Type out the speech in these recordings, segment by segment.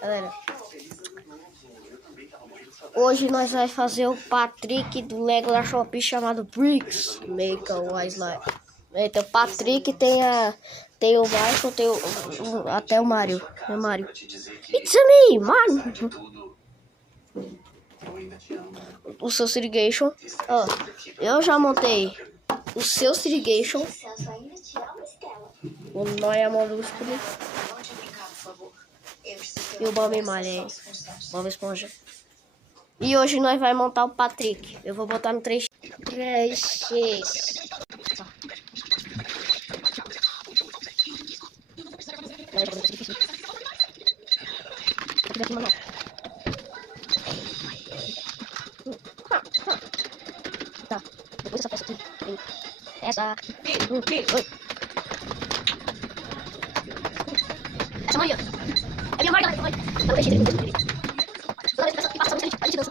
Galera, hoje nós vamos fazer o Patrick do Lego da Shopee chamado Bricks Make a Wise Life. Então, o Patrick tem o Michael, até o Mario. O Mario. It's me, mano! O seu Sirigation. Ó, eu já montei o seu Sirigation. O Noia Molúsculo. E o Bob Marley. Bob Esponja. E hoje nós vamos montar o Patrick. Eu vou botar no 3x. 3x. Tá, depois essa peça aqui. Essa. Essa manhã. É minha marca, galera. Eu deixei ele. Toda vez que passa, a gente dança.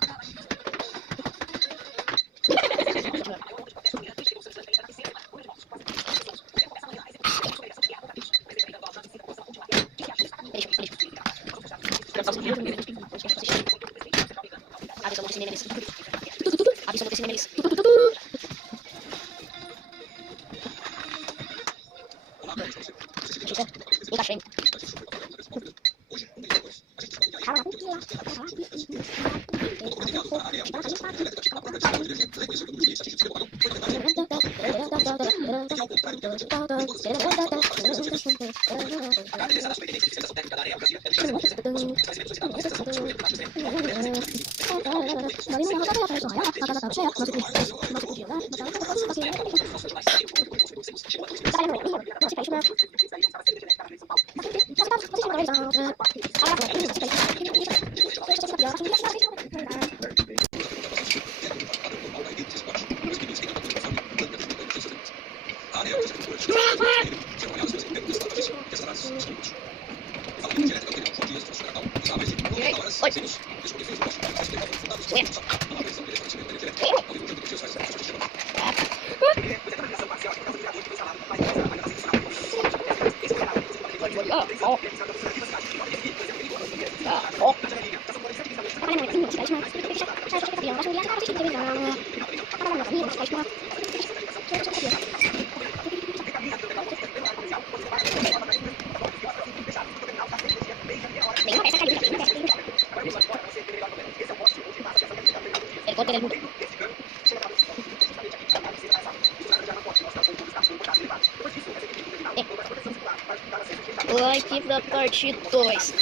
Like da parte 2.